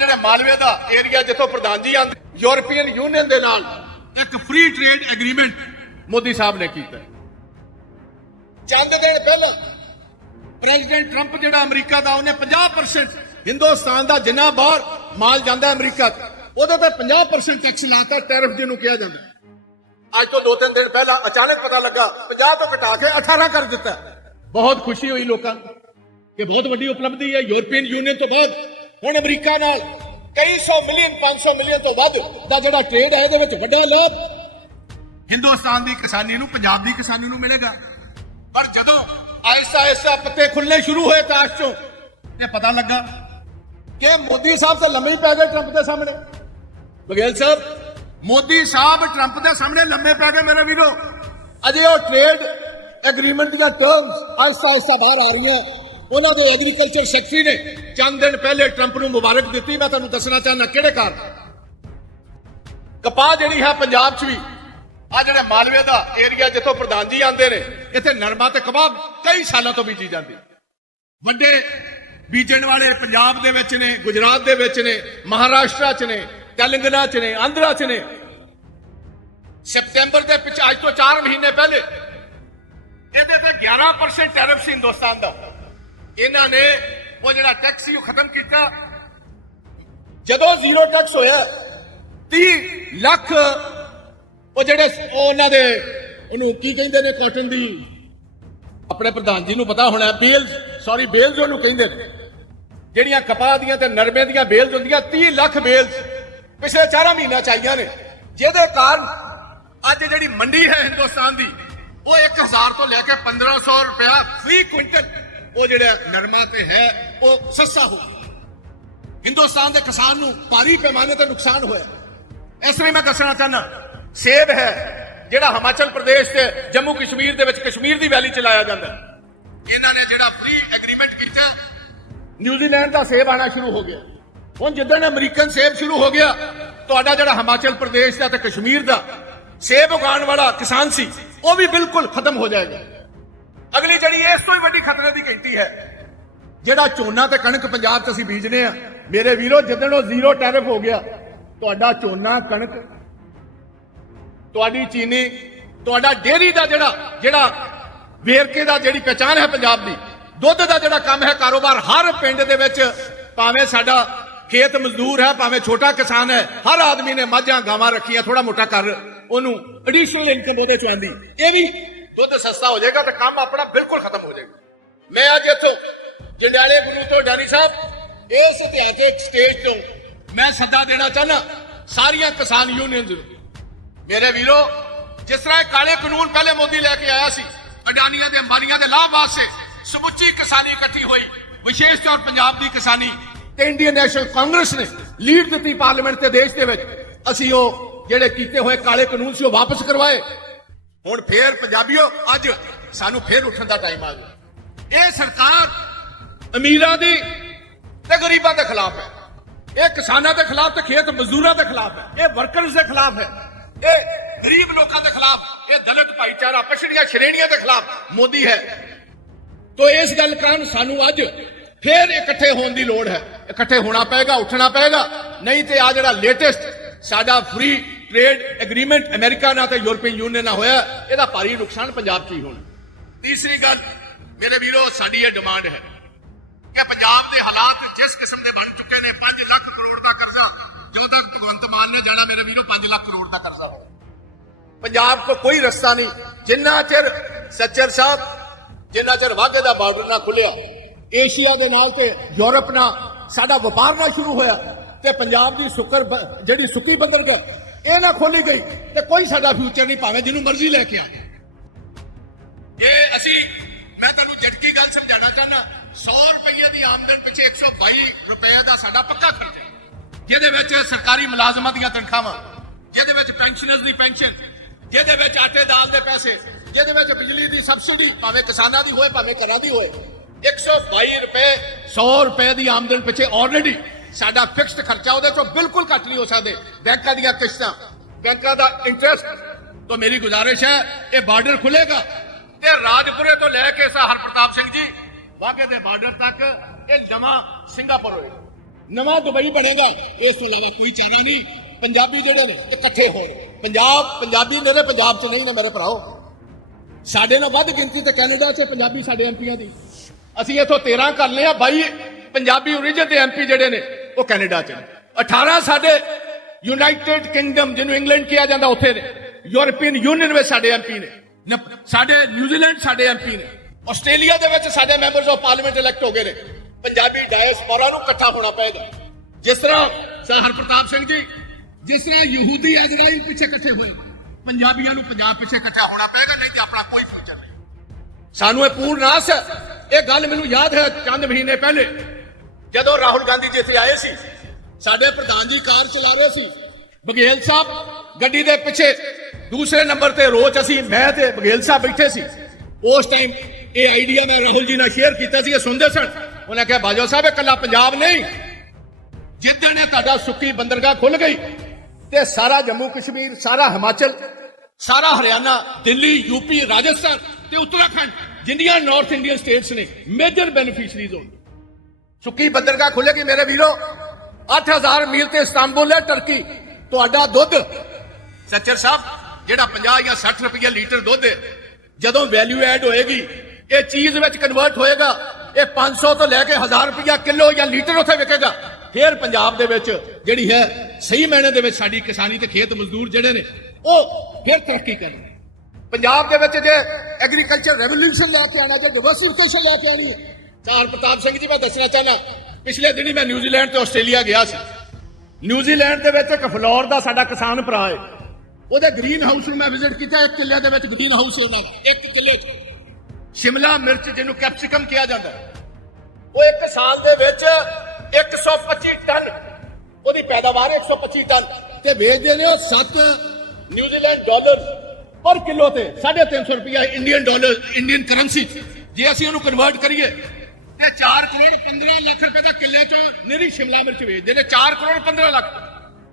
ਜਿਹੜੇ ਮਾਲਵੇ ਦਾ ਏਰੀਆ ਜਿੱਥੋਂ ਪ੍ਰਧਾਨ ਜੀ ਆਂਦੇ ਯੂਰਪੀਅਨ ਯੂਨੀਅਨ ਦੇ ਨਾਲ ਇੱਕ ਫ੍ਰੀ ਟ੍ਰੇਡ ਐਗਰੀਮੈਂਟ ਮੋਦੀ ਸਾਹਿਬ ਨੇ ਕੀਤਾ ਚੰਦ ਦਿਨ ਪਹਿਲਾਂ ਪ੍ਰੈਜ਼ੀਡੈਂਟ ਟਰੰਪ ਜਿਹੜਾ ਅਮਰੀਕਾ ਦਾ, ਉਹਨੇ 50% ਹਿੰਦੁਸਤਾਨ ਦਾ ਜਿੰਨਾ ਬਾਹਰ ਮਾਲ ਜਾਂਦਾ ਅਮਰੀਕਾ ਉਹਦੇ ਤੇ 50% ਟੈਕਸ ਲਾਤਾ ਟੈਰਿਫ ਜਿਹਨੂੰ ਕਿਹਾ ਜਾਂਦਾ ਅੱਜ ਤੋਂ ਦੋ ਤਿੰਨ ਦਿਨ ਪਹਿਲਾਂ ਅਚਾਨਕ ਪਤਾ ਲੱਗਾ 50 ਤੋਂ ਘਟਾ ਕੇ 18 ਕਰ ਦਿੱਤਾ ਬਹੁਤ ਖੁਸ਼ੀ ਹੋਈ ਲੋਕਾਂ ਨੂੰ ਕਿ ਬਹੁਤ ਵੱਡੀ ਉਪਲਬਧੀ ਹੈ, ਯੂਰਪੀਅਨ ਯੂਨੀਅਨ ਤੋਂ ਬਾਅਦ ਹੁਣ ਅਮਰੀਕਾ ਨਾਲ ਕਈ ਸੌ ਮਿਲੀਅਨ 500 ਮਿਲੀਅਨ ਤੋਂ ਵੱਧ ਦਾ ਜਿਹੜਾ ਟ੍ਰੇਡ ਹੈ, ਇਹਦੇ ਵਿੱਚ ਵੱਡਾ ਲਾਭ। ਹਿੰਦੁਸਤਾਨ ਦੀ ਕਿਸਾਨੀ ਨੂੰ, ਪੰਜਾਬ ਦੀ ਕਿਸਾਨੀ ਨੂੰ ਮਿਲੇਗਾ। ਪਰ ਜਦੋਂ ਆਹਿਸਤਾ ਆਹਿਸਤਾ ਪੱਤੇ ਖੁੱਲਣੇ ਸ਼ੁਰੂ ਹੋਏ ਕਾਸ਼ ਚੋਂ, ਤੇ ਪਤਾ ਲੱਗਾ ਕਿ ਮੋਦੀ ਸਾਹਿਬ ਤਾਂ ਲੰਮੇ ਪੈ ਗਏ ਟਰੰਪ ਦੇ ਸਾਹਮਣੇ। ਬਗੇਲ ਸਾਹਿਬ, ਮੋਦੀ ਸਾਹਿਬ ਟਰੰਪ ਦੇ ਸਾਹਮਣੇ ਲੰਮੇ ਪੈ ਗਏ ਮੇਰੇ ਵੀਰੋ। ਅਜੇ ਉਹ ਟ੍ਰੇਡ ਐਗਰੀਮੈਂਟ ਦੀਆਂ ਟਰਮਸ ਆਹਿਸਤਾ ਆਹਿਸਤਾ ਬਾਹਰ ਆ ਰਹੀਆਂ। ਉਹਨਾਂ ਦੇ ਐਗਰੀਕਲਚਰ ਸੈਕਟਰੀ ਨੇ ਚੰਦ ਦਿਨ ਪਹਿਲੇ ਟਰੰਪ ਨੂੰ ਮੁਬਾਰਕ ਦਿੱਤੀ। ਮੈਂ ਤੁਹਾਨੂੰ ਦੱਸਣਾ ਚਾਹੁੰਦਾ ਕਿਹੜੇ ਕਾਰਨ? ਕਪਾਹ ਜਿਹੜੀ ਹੈ ਪੰਜਾਬ 'ਚ ਵੀ ਆ ਜਿਹੜਾ ਮਾਲਵੇ ਦਾ ਏਰੀਆ ਜਿੱਥੋਂ ਪ੍ਰਧਾਨ ਜੀ ਆਉਂਦੇ ਨੇ, ਇੱਥੇ ਨਰਮਾ ਤੇ ਕਪਾਹ ਕਈ ਸਾਲਾਂ ਤੋਂ ਬੀਜੀ ਜਾਂਦੀ। ਵੱਡੇ ਬੀਜਣ ਵਾਲੇ ਪੰਜਾਬ ਦੇ ਵਿੱਚ ਨੇ, ਗੁਜਰਾਤ ਦੇ ਵਿੱਚ ਨੇ, ਮਹਾਰਾਸ਼ਟਰ 'ਚ ਨੇ, ਤੇਲੰਗਾਨਾ 'ਚ ਨੇ, ਆਂਧਰਾ 'ਚ ਨੇ। ਸਪਟੈਂਬਰ ਦੇ ਵਿੱਚ ਅੱਜ ਤੋਂ 4 ਮਹੀਨੇ ਪਹਿਲੇ, ਇਹਦੇ ਤੇ 11% ਟੈਰਿਫ ਸੀ ਹਿੰਦੁਸਤਾਨ ਦਾ। ਇਹਨਾਂ ਨੇ ਉਹ ਜਿਹੜਾ ਟੈਕਸ ਸੀ ਉਹ ਖਤਮ ਕੀਤਾ। ਜਦੋਂ ਜ਼ੀਰੋ ਟੈਕਸ ਹੋਇਆ 30 ਲੱਖ ਉਹ ਜਿਹੜੇ ਉਹਨਾਂ ਦੇ ਉਹਨੂੰ ਕੀ ਕਹਿੰਦੇ ਨੇ ਕਾਟਨ ਦੀ? ਆਪਣੇ ਪ੍ਰਧਾਨ ਜੀ ਨੂੰ ਪਤਾ ਹੋਣਾ ਬੇਲਸ ਸੌਰੀ ਬੇਲਸ ਉਹਨੂੰ ਕਹਿੰਦੇ ਨੇ। ਜਿਹੜੀਆਂ ਕਪਾਹ ਦੀਆਂ ਤੇ ਨਰਮੇ ਦੀਆਂ ਬੇਲਸ ਹੁੰਦੀਆਂ 30 ਲੱਖ ਬੇਲਸ ਪਿਛਲੇ 4 ਮਹੀਨਿਆਂ ਚ ਆਈਆਂ ਨੇ। ਜਿਹਦੇ ਕਾਰਨ ਅੱਜ ਜਿਹੜੀ ਮੰਡੀ ਹੈ ਹਿੰਦੁਸਤਾਨ ਦੀ, ਉਹ 1000 ਤੋਂ ਲੈ ਕੇ 1500 ਰੁਪਇਆ ਫ੍ਰੀ ਕੁਇੰਟਲ ਉਹ ਜਿਹੜਾ ਨਰਮਾ ਤੇ ਹੈ, ਉਹ ਸਸਾ ਹੋ ਗਿਆ ਹਿੰਦੁਸਤਾਨ ਦੇ ਕਿਸਾਨ ਨੂੰ ਭਾਰੀ ਪੈਮਾਨੇ ਤੇ ਨੁਕਸਾਨ ਹੋਇਆ। ਇਸ ਲਈ ਮੈਂ ਦੱਸਣਾ ਚਾਹੁੰਦਾ, ਸੇਬ ਹੈ ਜਿਹੜਾ ਹਿਮਾਚਲ ਪ੍ਰਦੇਸ਼ ਤੇ ਜੰਮੂ ਕਸ਼ਮੀਰ ਦੇ ਵਿੱਚ ਕਸ਼ਮੀਰ ਦੀ ਵੈਲੀ ਚ ਲਾਇਆ ਜਾਂਦਾ। ਇਹਨਾਂ ਨੇ ਜਿਹੜਾ ਫ੍ਰੀ ਐਗਰੀਮੈਂਟ ਕੀਤਾ, ਨਿਊਜ਼ੀਲੈਂਡ ਦਾ ਸੇਬ ਆਣਾ ਸ਼ੁਰੂ ਹੋ ਗਿਆ। ਹੁਣ ਜਿੱਦਣ ਅਮਰੀਕਨ ਸੇਬ ਸ਼ੁਰੂ ਹੋ ਗਿਆ, ਤੁਹਾਡਾ ਜਿਹੜਾ ਹਿਮਾਚਲ ਪ੍ਰਦੇਸ਼ ਦਾ ਤੇ ਕਸ਼ਮੀਰ ਦਾ ਸੇਬ ਉਗਾਉਣ ਵਾਲਾ ਕਿਸਾਨ ਸੀ, ਉਹ ਵੀ ਬਿਲਕੁਲ ਖਤਮ ਹੋ ਜਾਏਗਾ। ਅਗਲੀ ਜਿਹੜੀ ਇਸ ਤੋਂ ਹੀ ਵੱਡੀ ਖਤਰੇ ਦੀ ਘੰਟੀ ਹੈ, ਜਿਹੜਾ ਝੋਨਾ ਤੇ ਕਣਕ ਪੰਜਾਬ 'ਚ ਅਸੀਂ ਬੀਜਨੇ ਆ, ਮੇਰੇ ਵੀਰੋ ਜਦੋਂ ਉਹ ਜ਼ੀਰੋ ਟੈਰਿਫ ਹੋ ਗਿਆ, ਤੁਹਾਡਾ ਝੋਨਾ, ਕਣਕ, ਤੁਹਾਡੀ ਚੀਨੀ, ਤੁਹਾਡਾ ਡੇਰੀ ਦਾ ਜਿਹੜਾ ਜਿਹੜਾ ਵੇਰਕੇ ਦਾ ਜਿਹੜੀ ਪਛਾਣ ਹੈ ਪੰਜਾਬ ਦੀ, ਦੁੱਧ ਦਾ ਜਿਹੜਾ ਕੰਮ ਹੈ ਕਾਰੋਬਾਰ, ਹਰ ਪਿੰਡ ਦੇ ਵਿੱਚ ਭਾਵੇਂ ਸਾਡਾ ਖੇਤ ਮਜ਼ਦੂਰ ਹੈ, ਭਾਵੇਂ ਛੋਟਾ ਕਿਸਾਨ ਹੈ, ਹਰ ਆਦਮੀ ਨੇ ਮੱਝਾਂ ਗਾਵਾਂ ਰੱਖੀਆਂ ਥੋੜਾ ਮੋਟਾ ਕਰ ਉਹਨੂੰ ਐਡੀਸ਼ਨਲ ਇਨਕਮ ਉਹਦੇ ਚ ਆਂਦੀ ਇਹ ਵੀ ਦੁੱਧ ਸਸਤਾ ਹੋ ਜਾਏਗਾ ਤੇ ਕੰਮ ਆਪਣਾ ਬਿਲਕੁਲ ਖਤਮ ਹੋ ਜਾਏਗਾ। ਮੈਂ ਅੱਜ ਇੱਥੋਂ ਜੰਡਿਆਲੇ ਗੁਰੂ ਤੋਂ ਡਾਨੀ ਸਾਹਿਬ, ਇਸ ਇਤਿਹਾਸਿਕ ਸਟੇਜ ਤੋਂ ਮੈਂ ਸੱਦਾ ਦੇਣਾ ਚਾਹਨਾ ਸਾਰੀਆਂ ਕਿਸਾਨ ਯੂਨੀਅਨਸ ਨੂੰ ਮੇਰੇ ਵੀਰੋ, ਜਿਸ ਤਰ੍ਹਾਂ ਕਾਲੇ ਕਾਨੂੰਨ ਪਹਿਲੇ ਮੋਦੀ ਲੈ ਕੇ ਆਇਆ ਸੀ, ਅਡਾਨੀਆਂ ਦੇ ਅੰਬਾਨੀਆਂ ਦੇ ਲਾਭ ਵਾਸਤੇ ਸਮੁੱਚੀ ਕਿਸਾਨੀ ਇਕੱਠੀ ਹੋਈ, ਵਿਸ਼ੇਸ਼ ਤੌਰ ਪੰਜਾਬ ਦੀ ਕਿਸਾਨੀ ਤੇ ਇੰਡੀਅਨ ਨੈਸ਼ਨਲ ਕਾਂਗਰਸ ਨੇ ਲੀਡ ਦਿੱਤੀ ਪਾਰਲੀਮੈਂਟ ਤੇ ਦੇਸ਼ ਦੇ ਵਿੱਚ। ਅਸੀਂ ਉਹ ਜਿਹੜੇ ਕੀਤੇ ਹੋਏ ਕਾਲੇ ਕਾਨੂੰਨ ਸੀ, ਉਹ ਵਾਪਸ ਕਰਵਾਏ। ਹੁਣ ਫੇਰ ਪੰਜਾਬੀਓ, ਅੱਜ ਸਾਨੂੰ ਫੇਰ ਉੱਠਣ ਦਾ ਟਾਈਮ ਆ ਗਿਆ। ਇਹ ਸਰਕਾਰ ਅਮੀਰਾਂ ਦੀ ਤੇ ਗਰੀਬਾਂ ਦੇ ਖਿਲਾਫ ਹੈ। ਇਹ ਕਿਸਾਨਾਂ ਦੇ ਖਿਲਾਫ ਤੇ ਖੇਤ ਮਜ਼ਦੂਰਾਂ ਦੇ ਖਿਲਾਫ ਹੈ। ਇਹ ਵਰਕਰਸ ਦੇ ਖਿਲਾਫ ਹੈ। ਇਹ ਗਰੀਬ ਲੋਕਾਂ ਦੇ ਖਿਲਾਫ, ਇਹ ਦਲਿਤ ਭਾਈਚਾਰਾ, ਪਛੜੀਆਂ ਸ਼੍ਰੇਣੀਆਂ ਦੇ ਖਿਲਾਫ ਮੋਦੀ ਹੈ। ਤੋ ਇਸ ਗੱਲ ਕਾਰਨ ਸਾਨੂੰ ਅੱਜ ਫੇਰ ਇਕੱਠੇ ਹੋਣ ਦੀ ਲੋੜ ਹੈ। ਇਕੱਠੇ ਹੋਣਾ ਪਏਗਾ, ਉੱਠਣਾ ਪਏਗਾ। ਨਹੀਂ ਤੇ ਆ ਜਿਹੜਾ ਲੇਟੈਸਟ ਸਾਡਾ ਫ੍ਰੀ ਟ੍ਰੇਡ ਐਗਰੀਮੈਂਟ ਅਮਰੀਕਾ ਨਾਲ ਤੇ ਯੂਰਪੀਅਨ ਯੂਨੀਅਨ ਨਾਲ ਹੋਇਆ, ਇਹਦਾ ਭਾਰੀ ਨੁਕਸਾਨ ਪੰਜਾਬ 'ਚ ਹੀ ਹੋਣਾ। ਤੀਸਰੀ ਗੱਲ, ਮੇਰੇ ਵੀਰੋ, ਸਾਡੀ ਇਹ ਡਿਮਾਂਡ ਹੈ ਕਿ ਪੰਜਾਬ ਦੇ ਹਾਲਾਤ ਜਿਸ ਕਿਸਮ ਦੇ ਬਣ ਚੁੱਕੇ ਨੇ 5 ਲੱਖ ਕਰੋੜ ਦਾ ਕਰਜ਼ਾ ਜਦੋਂ ਤੱਕ ਭਗਵੰਤ ਮਾਨ ਨੇ ਜਾਣਾ, ਮੇਰੇ ਵੀਰੋ 5 ਲੱਖ ਕਰੋੜ ਦਾ ਕਰਜ਼ਾ ਹੋਇਆ ਪੰਜਾਬ ਕੋ ਕੋਈ ਰਸਤਾ ਨਹੀਂ। ਜਿੰਨਾ ਚਿਰ ਸੱਚਰ ਸਾਹਿਬ, ਜਿੰਨਾ ਚਿਰ ਵਾਧੇ ਦਾ ਬਾਰਡਰ ਨਾ ਖੁੱਲਿਆ ਏਸ਼ੀਆ ਦੇ ਨਾਲ ਤੇ ਯੂਰਪ ਨਾਲ ਸਾਡਾ ਵਪਾਰ ਨਾ ਸ਼ੁਰੂ ਹੋਇਆ ਤੇ ਪੰਜਾਬ ਦੀ ਸੁੱਕਰ ਜਿਹੜੀ ਸੁੱਕੀ ਬੰਦਰਗਾਹ ਇਹ ਨਾ ਖੋਲੀ ਗਈ ਤੇ ਕੋਈ ਸਾਡਾ ਫਿਊਚਰ ਨਹੀਂ ਭਾਵੇਂ ਜਿਹਨੂੰ ਮਰਜ਼ੀ ਲੈ ਕੇ ਆਏ ਇਹ ਅਸੀਂ, ਮੈਂ ਤੁਹਾਨੂੰ ਜਟਕੀ ਗੱਲ ਸਮਝਾਉਣਾ ਚਾਹੁੰਦਾ 100 ਰੁਪਏ ਦੀ ਆਮਦਨ ਪਿੱਛੇ 122 ਰੁਪਏ ਦਾ ਸਾਡਾ ਪੱਕਾ ਖਰਚਾ ਜਿਹਦੇ ਵਿੱਚ ਸਰਕਾਰੀ ਮੁਲਾਜ਼ਮਾਂ ਦੀਆਂ ਤਨਖਾਹਾਂ, ਜਿਹਦੇ ਵਿੱਚ ਪੈਨਸ਼ਨਰਸ ਦੀ ਪੈਨਸ਼ਨ ਜਿਹਦੇ ਵਿੱਚ ਆਟੇ ਦਾਲ ਦੇ ਪੈਸੇ, ਜਿਹਦੇ ਵਿੱਚ ਬਿਜਲੀ ਦੀ ਸਬਸਿਡੀ ਭਾਵੇਂ ਕਿਸਾਨਾਂ ਦੀ ਹੋਏ, ਭਾਵੇਂ ਘਰਾਂ ਦੀ ਹੋਏ 122 ਰੁਪਏ 100 ਰੁਪਏ ਦੀ ਆਮਦਨ ਪਿੱਛੇ ਆਲਰੇਡੀ ਸਾਡਾ ਫਿਕਸਡ ਖਰਚਾ ਉਹਦੇ ਚੋਂ ਬਿਲਕੁਲ ਘੱਟ ਨਹੀਂ ਹੋ ਸਕਦੇ। ਬੈਂਕਾਂ ਦੀਆਂ ਕਿਸ਼ਤਾਂ, ਬੈਂਕਾਂ ਦਾ ਇੰਟਰਸਟ ਤੋਂ ਮੇਰੀ ਗੁਜ਼ਾਰਿਸ਼ ਹੈ, ਇਹ ਬਾਰਡਰ ਖੁੱਲੇਗਾ। ਤੇ ਰਾਜਪੁਰੇ ਤੋਂ ਲੈ ਕੇ ਸਾ ਹਰਪ੍ਰਤਾਪ ਸਿੰਘ ਜੀ, ਵਾਗੇ ਦੇ ਬਾਰਡਰ ਤੱਕ ਇਹ ਨਵਾਂ ਸਿੰਗਾਪੁਰ ਹੋਏਗਾ। ਨਵਾਂ ਦੁਬਈ ਬਣੇਗਾ। ਇਸ ਤੋਂ ਇਲਾਵਾ ਕੋਈ ਚਾਰਾ ਨਹੀਂ। ਪੰਜਾਬੀ ਜਿਹੜੇ ਨੇ, ਇਹ ਇਕੱਠੇ ਹੋਣ ਪੰਜਾਬ, ਪੰਜਾਬੀ ਮੇਰੇ, ਪੰਜਾਬ 'ਚ ਨਹੀਂ ਨੇ ਮੇਰੇ ਭਰਾਓ। ਸਾਡੇ ਨਾਲ ਵੱਧ ਗਿਣਤੀ ਤੇ ਕੈਨੇਡਾ 'ਚ ਪੰਜਾਬੀ ਸਾਡੇ ਐਮਪੀਆਂ ਦੀ। ਅਸੀਂ ਇਥੋਂ 13 ਕਰ ਲਏ ਆ। ਬਾਈ ਪੰਜਾਬੀ ਓਰੀਜਨ ਦੇ ਐਮਪੀ ਜਿਹੜੇ ਨੇ ਉਹ ਕੈਨੇਡਾ 'ਚ 18 ਸਾਡੇ ਯੂਨਾਈਟਿਡ ਕਿੰਗਡਮ, ਜਿਹਨੂੰ ਇੰਗਲੈਂਡ ਕਿਹਾ ਜਾਂਦਾ ਉੱਥੇ ਨੇ। ਯੂਰਪੀਅਨ ਯੂਨੀਅਨ ਵਿੱਚ ਸਾਡੇ ਐਮਪੀ ਨੇ। ਸਾਡੇ ਨਿਊਜ਼ੀਲੈਂਡ ਸਾਡੇ ਐਮਪੀ ਨੇ। ਆਸਟ੍ਰੇਲੀਆ ਦੇ ਵਿੱਚ ਸਾਡੇ ਮੈਂਬਰਸ ਆਫ ਪਾਰਲੀਮੈਂਟ ਇਲੈਕਟ ਹੋ ਗਏ ਨੇ। ਪੰਜਾਬੀ ਡਾਇਸਪੋਰਾ ਨੂੰ ਇਕੱਠਾ ਹੋਣਾ ਪਏਗਾ ਜਿਸ ਤਰ੍ਹਾਂ ਸਰ ਹਰਪ੍ਰਤਾਪ ਸਿੰਘ ਜੀ, ਜਿਸ ਤਰ੍ਹਾਂ ਯਹੂਦੀ ਇਜ਼ਰਾਈਲ ਪਿੱਛੇ ਇਕੱਠੇ ਹੋਏ, ਪੰਜਾਬੀਆਂ ਨੂੰ ਪੰਜਾਬ ਪਿੱਛੇ ਇਕੱਠਾ ਹੋਣਾ ਪਏਗਾ ਨਹੀਂ ਤੇ ਆਪਣਾ ਕੋਈ ਫਿਊਚਰ ਨਹੀਂ। ਸਾਨੂੰ ਇਹ ਪੂਰਨ ਆਸ ਹੈ। ਇਹ ਗੱਲ ਮੈਨੂੰ ਯਾਦ ਹੈ ਚੰਦ ਮਹੀਨੇ ਪਹਿਲੇ। ਜਦੋਂ ਰਾਹੁਲ ਗਾਂਧੀ ਜੀ ਇੱਥੇ ਆਏ ਸੀ, ਸਾਡੇ ਪ੍ਰਧਾਨ ਜੀ ਕਾਰ ਚਲਾ ਰਹੇ ਸੀ, ਬਘੇਲ ਸਾਹਿਬ ਗੱਡੀ ਦੇ ਪਿੱਛੇ ਦੂਸਰੇ ਨੰਬਰ ਤੇ ਰੋਚ ਅਸੀਂ, ਮੈਂ ਤੇ ਬਘੇਲ ਸਾਹਿਬ ਬੈਠੇ ਸੀ। ਉਸ ਟਾਈਮ ਇਹ ਆਈਡੀਆ ਮੈਂ ਰਾਹੁਲ ਜੀ ਨਾਲ ਸ਼ੇਅਰ ਕੀਤਾ ਸੀ, ਇਹ ਸੁਣਦੇ ਸਨ। ਉਹਨਾਂ ਕਿਹਾ, ਬਾਜਵਾ ਸਾਹਿਬ, ਇਹ ਕੱਲਾ ਪੰਜਾਬ ਨਹੀਂ। ਜਿੱਦਣ ਇਹ ਤੁਹਾਡਾ ਸੁੱਕੀ ਬੰਦਰਗਾਹ ਖੁੱਲ ਗਈ ਤੇ ਸਾਰਾ ਜੰਮੂ ਕਸ਼ਮੀਰ, ਸਾਰਾ ਹਿਮਾਚਲ, ਸਾਰਾ ਹਰਿਆਣਾ, ਦਿੱਲੀ ਯੂਪੀ ਰਾਜਸਥਾਨ ਤੇ ਉੱਤਰਾਖੰਡ, ਜਿੰਨੀਆਂ ਨਾਰਥ ਇੰਡੀਅਨ ਸਟੇਟਸ ਨੇ ਮੇਜਰ ਬੈਨੀਫੀਸ਼ਰੀਜ਼ ਹੋਣ। ਸੁੱਕੀ ਬੰਦਰਗਾਹ ਖੁੱਲੇਗੀ ਮੇਰੇ ਵੀਰੋ 8000 ਮੀਲ ਤੇ ਇਸਤਾਂਬੁਲ ਹੈ ਟਰਕੀ। ਤੁਹਾਡਾ ਦੁੱਧ, ਸੱਚਰ ਸਾਹਿਬ, ਜਿਹੜਾ 50 ਜਾਂ 60 ਰੁਪਏ ਲੀਟਰ ਦੁੱਧ ਹੈ, ਜਦੋਂ ਵੈਲਿਊ ਐਡ ਹੋਏਗੀ, ਇਹ ਚੀਜ਼ ਵਿੱਚ ਕਨਵਰਟ ਹੋਏਗਾ, ਇਹ 500 ਤੋਂ ਲੈ ਕੇ 1000 ਰੁਪਇਆ ਕਿਲੋ ਜਾਂ ਲੀਟਰ ਉੱਥੇ ਵਿਕੇਗਾ। ਫਿਰ ਪੰਜਾਬ ਦੇ ਵਿੱਚ ਜਿਹੜੀ ਹੈ, ਸਹੀ ਮਾਇਨੇ ਦੇ ਵਿੱਚ ਸਾਡੀ ਕਿਸਾਨੀ ਤੇ ਖੇਤ ਮਜ਼ਦੂਰ ਜਿਹੜੇ ਨੇ, ਉਹ ਫਿਰ ਤਰੱਕੀ ਕਰਨਗੇ ਪੰਜਾਬ ਦੇ ਵਿੱਚ ਜੇ ਐਗਰੀਕਲਚਰ ਰੈਵੋਲੂਸ਼ਨ ਲੈ ਕੇ ਆਣਾ ਜੇ ਡਿਵਰਸਿਫਿਕੇਸ਼ਨ ਲੈ ਕੇ ਆਣੀ ਹੈ ਚਾਰ ਪ੍ਰਤਾਪ ਸਿੰਘ ਜੀ, ਮੈਂ ਦੱਸਣਾ ਚਾਹਨਾ ਪਿਛਲੇ ਦਿਨੀ ਮੈਂ ਨਿਊਜ਼ੀਲੈਂਡ ਤੇ ਆਸਟ੍ਰੇਲੀਆ ਗਿਆ ਸੀ। ਨਿਊਜ਼ੀਲੈਂਡ ਦੇ ਵਿੱਚ ਇੱਕ ਫਲੋਰ ਦਾ ਸਾਡਾ ਕਿਸਾਨ ਭਰਾ ਹੈ। ਉਹਦੇ ਗ੍ਰੀਨ ਹਾਊਸ ਨੂੰ ਮੈਂ ਵਿਜ਼ਿਟ ਕੀਤਾ, ਇੱਕ ਕਿੱਲੇ ਦੇ ਵਿੱਚ ਗ੍ਰੀਨ ਹਾਊਸ ਉਹਨਾਂ ਦਾ, ਇੱਕ ਕਿੱਲੇ 'ਚ। ਸ਼ਿਮਲਾ ਮਿਰਚ ਜਿਹਨੂੰ ਕੈਪਸਿਕਮ ਕਿਹਾ ਜਾਂਦਾ ਉਹ ਇੱਕ ਸਾਲ ਦੇ ਵਿੱਚ 125 ਟਨ, ਉਹਦੀ ਪੈਦਾਵਾਰ 125 ਟਨ, ਤੇ ਵੇਚਦੇ ਨੇ ਉਹ 7 ਨਿਊਜ਼ੀਲੈਂਡ ਡਾਲਰ ਪਰ ਕਿਲੋ ਤੇ 350 ਰੁਪਇਆ ਇੰਡੀਅਨ ਡਾਲਰ, ਇੰਡੀਅਨ ਕਰੰਸੀ ਜੇ ਅਸੀਂ ਉਹਨੂੰ ਕਨਵਰਟ ਕਰੀਏ ਤੇ 4 ਕਰੋੜ 15 ਲੱਖ ਰੁਪਏ ਦਾ ਕਿੱਲੇ ਚ ਨਿਹਰੀ ਸ਼ਿਮਲਾ ਮਿਰਚ ਵੇਚਦੇ ਨੇ 4 ਕਰੋੜ 15 ਲੱਖ।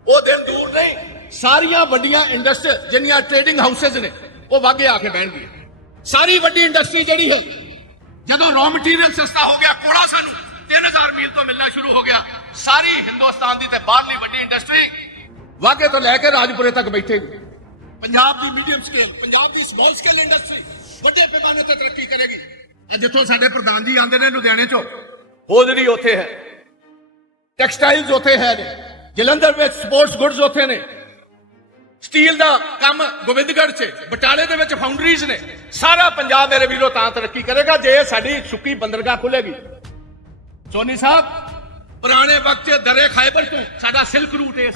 ਉਹ ਦਿਨ ਦੂਰ ਨਹੀਂ। ਸਾਰੀਆਂ ਵੱਡੀਆਂ ਇੰਡਸਟਰੀ ਜਿੰਨੀਆਂ ਟ੍ਰੇਡਿੰਗ ਹਾਊਸਸ ਨੇ, ਉਹ ਵਾਗੇ ਆ ਕੇ ਬਹਿਣਗੇ। ਸਾਰੀ ਵੱਡੀ ਇੰਡਸਟਰੀ ਜਿਹੜੀ ਹੈ, ਜਦੋਂ ਰॉ ਮਟੀਰੀਅਲ ਸਸਤਾ ਹੋ ਗਿਆ ਕੋੜਾ ਸਾਨੂੰ 3000 ਮੀਲ ਤੋਂ ਮਿਲਣਾ ਸ਼ੁਰੂ ਹੋ ਗਿਆ। ਸਾਰੀ ਹਿੰਦੁਸਤਾਨ ਦੀ ਤੇ ਬਾਹਰਲੀ ਵੱਡੀ ਇੰਡਸਟਰੀ ਵਾਗੇ ਤੋਂ ਲੈ ਕੇ ਰਾਜਪੁਰੇ ਤੱਕ ਬੈਠੇ ਪੰਜਾਬ ਦੀ ਮੀਡੀਅਮ ਸਕੇਲ ਪੰਜਾਬ ਦੀ ਸਮਾਲ ਸਕੇਲ ਇੰਡਸਟਰੀ ਵੱਡੇ ਪੈਮਾਨੇ ਤੇ ਤਰੱਕੀ ਕਰੇਗੀ। ਅੱਜ ਜਿੱਥੋਂ ਸਾਡੇ ਪ੍ਰਧਾਨ ਜੀ ਆਉਂਦੇ ਨੇ ਲੁਧਿਆਣੇ ਚੋਂ। ਹੋਜਰੀ ਉੱਥੇ ਹੈ। ਟੈਕਸਟਾਈਲਸ ਉੱਥੇ ਹੈ ਨੇ ਜਲੰਧਰ ਵਿੱਚ ਸਪੋਰਟਸ ਗੁੱਡਸ ਉੱਥੇ ਨੇ। ਸਟੀਲ ਦਾ ਕੰਮ ਗੋਬਿੰਦਗੜ੍ਹ 'ਚ ਬਟਾਲੇ ਦੇ ਵਿੱਚ ਫਾਊਂਡਰੀਜ਼ ਨੇ। ਸਾਰਾ ਪੰਜਾਬ ਮੇਰੇ ਵੀਰੋ ਤਾਂ ਤਰੱਕੀ ਕਰੇਗਾ ਜੇ ਸਾਡੀ ਸੁੱਕੀ ਬੰਦਰਗਾਹ ਖੁੱਲੇਗੀ ਸੋਨੀ ਸਾਹਿਬ ਪੁਰਾਣੇ ਵਕਤ 'ਚ ਦਰੇ ਖਾਈਬਰ ਤੋਂ ਸਾਡਾ ਸਿਲਕ ਰੂਟ ਇਸ।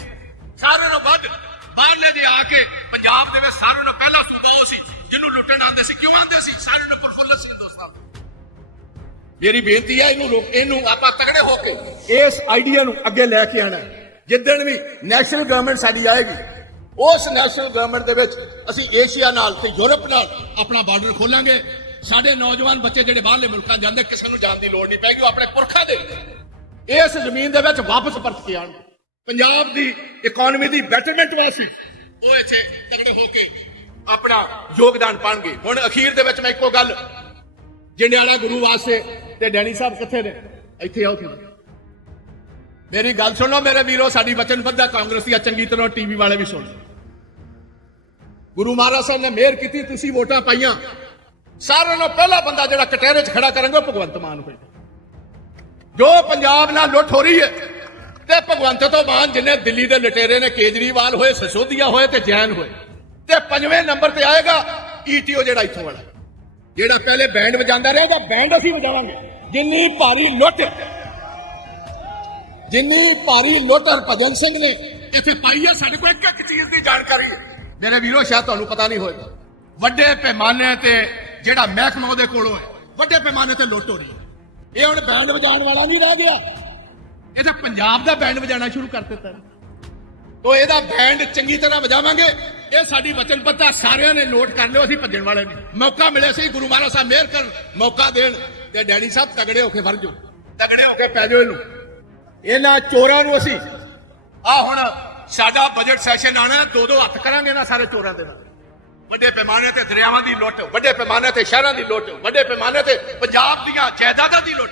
ਸਾਰਿਆਂ ਨੂੰ ਵੱਧ ਬਾਹਰਲੇ ਦੀ ਆ ਕੇ ਪੰਜਾਬ ਦੇ ਵਿੱਚ ਸਾਰਿਆਂ ਨੂੰ ਪਹਿਲਾ ਸੂਬਾ ਉਹ ਸੀ ਜਿਹਨੂੰ ਲੁੱਟਣ ਆਉਂਦੇ ਸੀ ਕਿਉਂ ਆਉਂਦੇ ਸੀ? ਸਾਰਿਆਂ ਨੂੰ ਪ੍ਰਫੁੱਲਤ ਸੀ ਮੇਰੀ ਬੇਨਤੀ ਹੈ ਇਹਨੂੰ ਰੋਕ, ਇਹਨੂੰ ਆਪਾਂ ਤਗੜੇ ਹੋ ਕੇ ਇਸ ਆਈਡੀਆ ਨੂੰ ਅੱਗੇ ਲੈ ਕੇ ਆਣਾ ਜਿੱਦਣ ਵੀ ਨੈਸ਼ਨਲ ਗਵਰਨਮੈਂਟ ਸਾਡੀ ਆਏਗੀ, ਉਸ ਨੈਸ਼ਨਲ ਗਵਰਨਮੈਂਟ ਦੇ ਵਿੱਚ ਅਸੀਂ ਏਸ਼ੀਆ ਨਾਲ ਤੇ ਯੂਰਪ ਨਾਲ ਆਪਣਾ ਬਾਰਡਰ ਖੋਲਾਂਗੇ। ਸਾਡੇ ਨੌਜਵਾਨ ਬੱਚੇ ਜਿਹੜੇ ਬਾਹਰਲੇ ਮੁਲਕਾਂ ਜਾਂਦੇ, ਕਿਸੇ ਨੂੰ ਜਾਣ ਦੀ ਲੋੜ ਨਹੀਂ ਪੈਗੀ, ਉਹ ਆਪਣੇ ਪੁਰਖਾਂ ਦੇ ਇਸ ਜ਼ਮੀਨ ਦੇ ਵਿੱਚ ਵਾਪਸ ਪਰਤ ਕੇ ਆਉਣਗੇ। ਪੰਜਾਬ ਦੀ ਇਕਨੋਮੀ ਦੀ ਬੈਟਰਮੈਂਟ ਵਾਸਤੇ ਉਹ ਇੱਥੇ ਤਗੜੇ ਹੋ ਕੇ ਆਪਣਾ ਯੋਗਦਾਨ ਪਾਣਗੇ। ਹੁਣ ਅਖੀਰ ਦੇ ਵਿੱਚ ਮੈਂ ਇੱਕੋ ਗੱਲ, ਜੰਡਿਆਲਾ ਗੁਰੂ ਵਾਸਤੇ ਤੇ ਡੈਣੀ ਸਾਹਿਬ ਕਿੱਥੇ ਨੇ? ਇੱਥੇ ਆਓ ਤੁਸੀਂ ਮੇਰੀ ਗੱਲ ਸੁਣੋ ਮੇਰੇ ਵੀਰੋ, ਸਾਡੀ ਵਚਨਬੱਧਾ ਕਾਂਗਰਸ ਦੀ ਚੰਗੀ ਤਰ੍ਹਾਂ ਟੀਵੀ ਵਾਲੇ ਵੀ ਸੁਣ ਗੁਰੂ ਮਹਾਰਾਜ ਸਾਹਿਬ ਨੇ ਮਿਹਰ ਕੀਤੀ, ਤੁਸੀਂ ਵੋਟਾਂ ਪਾਈਆਂ। ਸਾਰਿਆਂ ਨੂੰ ਪਹਿਲਾ ਬੰਦਾ ਜਿਹੜਾ ਕਟਹਿਰੇ 'ਚ ਖੜਾ ਕਰਾਂਗੇ ਉਹ ਭਗਵੰਤ ਮਾਨ ਹੋਏ। ਜੋ ਪੰਜਾਬ ਨਾਲ ਲੁੱਟ ਹੋ ਰਹੀ ਹੈ, ਤੇ ਭਗਵੰਤ ਤੋਂ ਮਾਨ ਜਿੰਨੇ ਦਿੱਲੀ ਦੇ ਲਟੇਰੇ ਨੇ, ਕੇਜਰੀਵਾਲ ਹੋਏ ਸਸੋਦੀਆ ਹੋਏ ਤੇ ਜੈਨ ਹੋਏ, ਤੇ ਪੰਜਵੇਂ ਨੰਬਰ ਤੇ ਆਏਗਾ ਈਟੀਓ ਜਿਹੜਾ ਇੱਥੋਂ ਵਾਲਾ। ਜਿਹੜਾ ਪਹਿਲੇ ਬੈਂਡ ਵਜਾਉਂਦਾ ਰਿਹਾ ਉਹਦਾ ਬੈਂਡ ਅਸੀਂ ਵਜਾਵਾਂਗੇ। ਜਿੰਨੀ ਭਾਰੀ ਲੁੱਟ ਜਿੰਨੀ ਭਾਰੀ ਲੁੱਟ ਹਰਭਜਨ ਸਿੰਘ ਨੇ, ਇੱਥੇ ਪਾਈ ਹੈ ਸਾਡੇ ਕੋਲ ਇੱਕ ਇੱਕ ਚੀਜ਼ ਦੀ ਜਾਣਕਾਰੀ। ਹੈ ਮੇਰੇ ਵੀਰੋ, ਸ਼ਾਇਦ ਤੁਹਾਨੂੰ ਪਤਾ ਨਹੀਂ ਹੋਏਗਾ। ਵੱਡੇ ਪੈਮਾਨੇ ਤੇ ਜਿਹੜਾ ਮਹਿਕਮਾ ਉਹਦੇ ਕੋਲੋਂ ਹੈ ਵੱਡੇ ਪੈਮਾਨੇ ਤੇ ਲੁੱਟ ਹੋ ਰਹੀ ਹੈ। ਇਹ ਹੁਣ ਬੈਂਡ ਵਜਾਉਣ ਵਾਲਾ ਨਹੀਂ ਰਹਿ ਗਿਆ। ਇਹ ਤਾਂ ਪੰਜਾਬ ਦਾ ਬੈਂਡ ਵਜਾਉਣਾ ਸ਼ੁਰੂ ਕਰ ਦਿੱਤਾ। ਤੋ ਇਹਦਾ ਬੈਂਡ ਚੰਗੀ ਤਰ੍ਹਾਂ ਵਜਾਵਾਂਗੇ। ਇਹ ਸਾਡੀ ਵਚਨਬੱਧਤਾ ਸਾਰਿਆਂ ਨੇ ਨੋਟ ਕਰ ਲਿਓ ਅਸੀਂ ਭੱਜਣ ਵਾਲੇ ਨਹੀਂ ਮੌਕਾ ਮਿਲੇ ਸੀ ਗੁਰੂ ਮਹਾਰਾਜ ਸਾਹਿਬ ਮਿਹਰ ਕਰਨ ਮੌਕਾ ਦੇਣ ਤੇ ਡੈਡੀ ਸਾਹਿਬ ਤਗੜੇ ਹੋ ਕੇ ਫੜ ਜਾਓ। ਤਗੜੇ ਹੋ ਕੇ ਪੈ ਜਾਓ ਇਹਨੂੰ। ਇਹਨਾਂ ਚੋਰਾਂ ਨੂੰ ਅਸੀਂ ਆ ਹੁਣ ਸਾਡਾ ਬਜਟ ਸੈਸ਼ਨ ਆਣਾ ਦੋ ਦੋ ਹੱਥ ਕਰਾਂਗੇ ਨਾ ਸਾਰੇ ਚੋਰਾਂ ਦੇ ਨਾਲ। ਵੱਡੇ ਪੈਮਾਨੇ ਤੇ ਦਰਿਆਵਾਂ ਦੀ ਲੁੱਟ ਵੱਡੇ ਪੈਮਾਨੇ ਤੇ ਸ਼ਹਿਰਾਂ ਦੀ ਲੁੱਟ ਵੱਡੇ ਪੈਮਾਨੇ ਤੇ ਪੰਜਾਬ ਦੀਆਂ ਜਾਇਦਾਦਾਂ ਦੀ ਲੁੱਟ।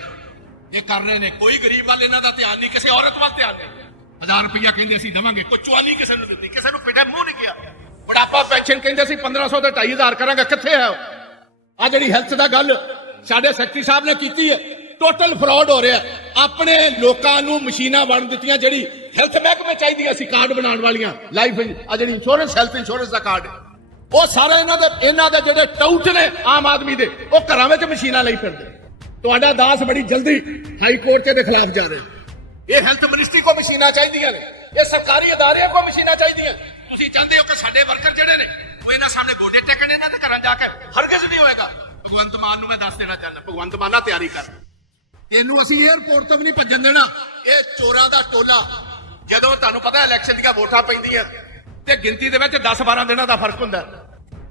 ਇਹ ਕਰ ਰਹੇ ਨੇ ਕੋਈ ਗਰੀਬ ਵੱਲ ਇਹਨਾਂ ਦਾ ਧਿਆਨ ਨਹੀਂ ਕਿਸੇ ਔਰਤ ਵੱਲ ਧਿਆਨ ਨਹੀਂ। ਹਜ਼ਾਰ ਰੁਪਇਆ ਕਹਿੰਦੇ ਅਸੀਂ ਦੇਵਾਂਗੇ ਕੋਈ ਚੁਆਨੀ ਕਿਸੇ ਨੂੰ ਦਿੱਤੀ ਕਿਸੇ ਨੂੰ ਪਿੱਟੇ ਮੂੰਹ ਨਹੀਂ ਗਿਆ। ਬੁਢਾਪਾ ਪੈਨਸ਼ਨ ਕਹਿੰਦੇ ਅਸੀਂ 1500 ਤੇ 2500 ਕਰਾਂਗਾ, ਕਿੱਥੇ ਹੈ ਆ ਜਿਹੜੀ ਹੈਲਥ ਦਾ ਗੱਲ ਸਾਡੇ ਸੈਕਟਰੀ ਸਾਹਿਬ ਨੇ ਕੀਤੀ ਹੈ ਟੋਟਲ ਫਰਾਡ ਹੋ ਰਿਹਾ ਆਪਣੇ ਲੋਕਾਂ ਨੂੰ ਮਸ਼ੀਨਾਂ ਬਣ ਦਿੱਤੀਆਂ, ਜਿਹੜੀ ਹੈਲਥ ਮਹਿਕਮੇ ਚਾਹੀਦੀਆਂ ਸੀ ਕਾਰਡ ਬਣਾਉਣ ਵਾਲੀਆਂ ਲਾਈਫ ਆ ਜਿਹੜੀ ਇੰਸ਼ੋਰੈਂਸ ਹੈਲਥ ਇੰਸ਼ੋਰੈਂਸ ਦਾ ਕਾਰਡ ਉਹ ਸਾਰੇ ਇਹਨਾਂ ਦੇ ਇਹਨਾਂ ਦੇ ਜਿਹੜੇ ਟਾਊਟ ਨੇ ਆਮ ਆਦਮੀ ਦੇ, ਉਹ ਘਰਾਂ ਵਿੱਚ ਮਸ਼ੀਨਾਂ ਲਈ ਫਿਰਦੇ ਤੁਹਾਡਾ ਦਾਸ ਬੜੀ ਜਲਦੀ ਹਾਈ ਕੋਰਟ ਦੇ ਖਿਲਾਫ ਜਾ ਰਿਹਾ ਇਹ ਹੈਲਥ ਮਿਨਿਸਟਰੀ ਕੋ ਮਸ਼ੀਨਾਂ ਚਾਹੀਦੀਆਂ ਨੇ, ਇਹ ਸਰਕਾਰੀ ਅਦਾਰਿਆਂ ਕੋ ਮਸ਼ੀਨਾਂ ਚਾਹੀਦੀਆਂ ਤੁਸੀਂ ਚਾਹੁੰਦੇ ਹੋ ਕਿ ਸਾਡੇ ਵਰਕਰ ਜਿਹੜੇ ਨੇ, ਉਹ ਇਹਨਾਂ ਸਾਹਮਣੇ ਗੋਡੇ ਟੇਕਣ, ਇਹਨਾਂ ਦੇ ਘਰਾਂ ਜਾ ਕੇ ਹਰਗਿਜ਼ ਨਹੀਂ ਹੋਏਗਾ। ਭਗਵੰਤ ਮਾਨ ਨੂੰ ਮੈਂ ਦੱਸ ਦੇਣਾ ਚਾਹੁੰਦਾ, ਭਗਵੰਤ ਮਾਨਾ ਤਿਆਰੀ ਕਰ। ਇਹਨੂੰ ਅਸੀਂ 에어ਪੋਰਟ ਤੋਂ ਵੀ ਨਹੀਂ ਭੱਜਣ ਦੇਣਾ। ਇਹ ਚੋਰਾਂ ਦਾ ਟੋਲਾ। ਜਦੋਂ ਤੁਹਾਨੂੰ ਪਤਾ ਇਲੈਕਸ਼ਨ ਦੀਆਂ ਵੋਟਾਂ ਪੈਂਦੀਆਂ, ਤੇ ਗਿਣਤੀ ਦੇ ਵਿੱਚ 10-12 ਦਿਨਾਂ ਦਾ ਫ਼ਰਕ ਹੁੰਦਾ।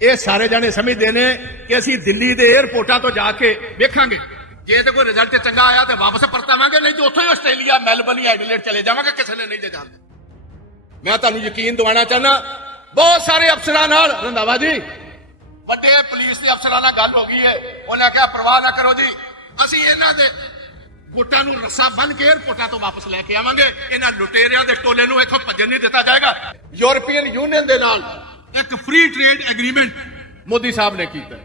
ਇਹ ਸਾਰੇ ਜਾਣੇ ਸਮਝਦੇ ਨੇ ਕਿ ਅਸੀਂ ਦਿੱਲੀ ਦੇ 에어ਪੋਰਟਾਂ ਤੋਂ ਜਾ ਕੇ ਵੇਖਾਂਗੇ। ਜੇ ਤੇ ਕੋਈ ਰਿਜ਼ਲਟ ਚੰਗਾ ਆਇਆ ਤੇ ਵਾਪਸ ਪਰਤਾਵਾਂਗੇ, ਨਹੀਂ ਤੇ ਉੱਥੋਂ ਹੀ ਆਸਟ੍ਰੇਲੀਆ ਮੈਲਬਨ ਜਾਂ ਚਲੇ ਜਾਵਾਂਗੇ, ਕਿਸੇ ਨੇ ਨਹੀਂ ਤੇ ਜਾਣਦੇ ਮੈਂ ਤੁਹਾਨੂੰ ਯਕੀਨ ਦਿਵਾਉਣਾ ਚਾਹੁੰਦਾ ਬਹੁਤ ਸਾਰੇ ਅਫਸਰਾਂ ਨਾਲ ਰੰਧਾਵਾ ਜੀ। ਵੱਡੇ ਪੁਲਿਸ ਦੇ ਅਫਸਰਾਂ ਨਾਲ ਗੱਲ ਹੋ ਗਈ ਹੈ। ਉਹਨਾਂ ਕਿਹਾ ਪਰਵਾਹ ਨਾ ਕਰੋ ਜੀ। ਅਸੀਂ ਇਹਨਾਂ ਦੇ ਗੁੱਟਾਂ ਨੂੰ ਰੱਸਾ ਬੰਨ ਕੇ 에어ਪੋਰਟਾਂ ਤੋਂ ਵਾਪਸ ਲੈ ਕੇ ਆਵਾਂਗੇ। ਇਹਨਾਂ ਲੁਟੇਰਿਆਂ ਦੇ ਟੋਲੇ ਨੂੰ ਇੱਥੋਂ ਭੱਜਣ ਨਹੀਂ ਦਿੱਤਾ ਜਾਏਗਾ। ਯੂਰਪੀਅਨ ਯੂਨੀਅਨ ਦੇ ਨਾਲ ਇੱਕ ਫ੍ਰੀ ਟ੍ਰੇਡ ਐਗਰੀਮੈਂਟ ਮੋਦੀ ਸਾਹਿਬ ਨੇ ਕੀਤਾ।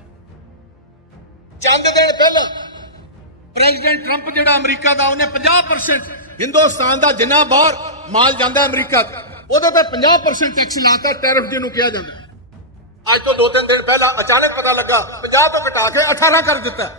ਚੰਦ ਦਿਨ ਪਹਿਲਾਂ ਪ੍ਰੈਜ਼ੀਡੈਂਟ ਟਰੰਪ ਜਿਹੜਾ ਅਮਰੀਕਾ ਦਾ ਉਹਨੇ 50% ਹਿੰਦੁਸਤਾਨ ਦਾ ਜਿੰਨਾ ਬਾਹਰ ਮਾਲ ਜਾਂਦਾ ਅਮਰੀਕਾ ਉਹਦੇ ਤੇ 50% ਟੈਕਸ ਲਾਤਾ, ਟੈਰਿਫ ਜਿਹਨੂੰ ਕਿਹਾ ਜਾਂਦਾ। ਅੱਜ ਤੋਂ ਦੋ ਤਿੰਨ ਦਿਨ ਪਹਿਲਾਂ ਅਚਾਨਕ ਪਤਾ ਲੱਗਾ 50 ਤੋਂ ਘਟਾ ਕੇ 18 ਕਰ ਦਿੱਤਾ।